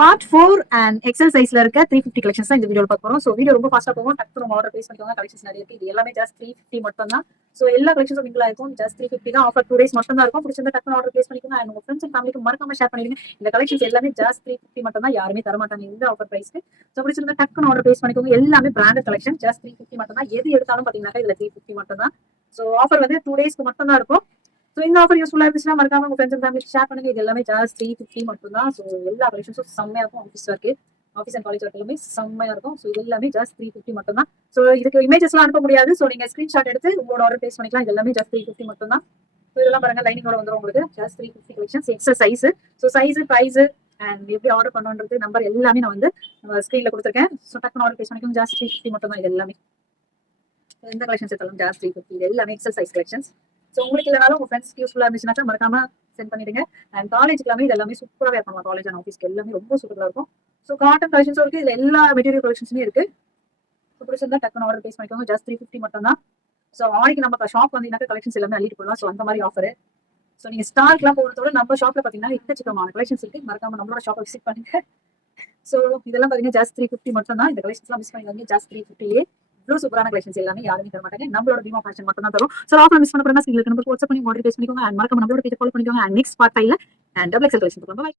Part 4 and XL சைஸ்ல இருக்க 350 collections தான் இந்த வீடியோல பார்க்க போறோம். ஸோ வீடியோ ரொம்ப ஃபாஸ்டா போகும். டக்குனு ஆர்டர் பிளேஸ் பண்ணிக்கோங்க. கலெக்ஷன்ஸ் நிறைய இருக்கு. இது எல்லாமே ஜஸ்ட் 350 மட்டும் தான். ஸோ எல்லா கலெக்ஷன்ஸும் மிங்கிள் ஆயிருக்கும். ஜஸ்ட் 350 தான். ஆஃபர் 2 டேஸ் மட்டும் தான் இருக்கும். பிடிச்சிருந்தா டக்குனு ஆர்டர் பிளேஸ் பண்ணிக்கோங்க. அண்ட் உங்க ஃப்ரெண்ட்ஸ் அண்ட் ஃபேமிலிக்கு மறக்காம ஷேர் பண்ணிடுங்க. இந்த கலெக்ஷன்ஸ் எல்லாமே ஜஸ்ட் 350 மட்டும் தான். யாருமே தர மாட்டாங்க இந்த ஆஃபர் பிரைஸ்க்கு. ஸோ பிடிச்சிருந்தா டக்குனு ஆர்டர் பிளேஸ் பண்ணிக்கோங்க. எல்லாமே பிராண்டட் கலெக்ஷன். ஜஸ்ட் 350 மட்டும் தான். எது எடுத்தாலும் பாத்தீங்கன்னா இதுல 350 மட்டும் தான். ஸோ ஆஃபர் வந்து 2 டேஸ்க்கு மட்டும் தான் இருக்கும். ஸோ இந்த ஆஃபர் யூஸ்ஃபுல்லா இருந்துச்சுன்னா மறக்காம உங்க ஃப்ரெண்ட்ஸ் அண்ட் ஃபேமிலிக்கு ஷேர் பண்ணுங்க. இது எல்லாமே ஜஸ்ட் 350 மட்டும் தான். ஸோ எல்லா கலெக்ஷன்ஸும் செம்மையா இருக்கும். Office work office and college work எல்லாமே செம்மையா இருக்கும். ஸோ இது எல்லாமே ஜஸ்ட் 350 மட்டும் தான். ஸோ இதுக்கு இமேஜஸ்லாம் அனுப்ப முடியாது. ஸோ நீங்க ஸ்கிரீன்ஷாட் எடுத்து உங்களோட ஆர்டர் பிளேஸ் பண்ணிக்கலாம். இது எல்லாமே ஜஸ்ட் 350 மட்டும் தான். ஸோ இதெல்லாம் பாருங்க லைனிங்கோட வந்துடும் உங்களுக்கு. Just 350 collections XL size. So size price and எப்படி ஆர்டர் பண்ணுன்றது நம்பர் எல்லாமே நான் வந்து ஸ்கிரீன்ல கொடுத்துருக்கேன். ஸோ டக்குனு ஆர்டர் பிளேஸ் பண்ணிக்கோங்க. ஜஸ்ட் 350 மட்டும் தான் இது எல்லாமே. எந்த கலெக்ஷன்ஸ் எடுத்தாலும் ஜஸ்ட் 350. இது எல்லாமே எக்ஸல் சைஸ் கலெக்ஷன்ஸ். ஸோ உங்களுக்கு இல்லைனாலும் உங்க ஃப்ரெண்ட்ஸ்க்கு யூஸ்ஃபுல்லா இருந்துச்சுன்னா மறக்காம சென்ட் பண்ணிடுங்க. அண்ட் காலேஜ்க்கு எல்லாமே இது எல்லாமே சூப்பராக இருக்கும். காலேஜ் அண்ட் ஆஃபீஸ்க்கு எல்லாமே ரொம்ப சூப்பராக இருக்கும். ஸோ காட்டன் கலெக்ஷன்ஸும் இருக்கு. இதுல எல்லா மெட்டீரியல் கலெக்ஷன்ஸுமே இருக்கு. ஸோ பிடிச்சிருந்தா டக்குனு ஆர்டர் பிளேஸ் பண்ணிக்கோங்க. ஜஸ்ட் 350 மட்டும் தான். ஸோ ஆனிக்கு நம்ம ஷாப் வந்தீங்கன்னா கலெக்ஷன்ஸ் எல்லாமே அள்ளிட்டு போகலாம். ஸோ அந்த மாதிரி ஆஃபர். ஸோ நீங்க ஸ்டார்ட்லாம் போகிறதோட நம்ம ஷாப்ல பாத்தீங்கன்னா எக்கச்சக்கமான கலெக்ஷன்ஸ் இருக்கு. மறக்காம நம்மளோட ஷாப்பை விசிட் பண்ணுங்க. ஸோ இதெல்லாம் பாத்தீங்கன்னா ஜஸ்ட் 350 மட்டும் தான். இந்த கலெக்ஷன்ஸ்லாம் மிஸ் பண்ணிடுங்க. ஜஸ்ட் 350 இவ்வளவு சூப்பரான கலெக்ஷன்ஸ் எல்லாமே யாருமே தர மாட்டாங்க. நம்மளோட பீமா ஃபேஷன் மட்டும் தான் தரும். ஸோ ஆஃபர் மிஸ் பண்ண போறதா உங்களுக்கு நம்பர் வாட்ஸ்அப் பண்ணி ஆர்டர் பிளேஸ் பண்ணிக்கோங்க. அண்ட் மறக்காம நம்மளோட பேஜ் ஃபாலோ பண்ணிக்கோங்க. அண்ட் நெக்ஸ்ட் பார்ட் 5ல அண்ட் டபுள் எக்ஸல் கலெக்ஷன்.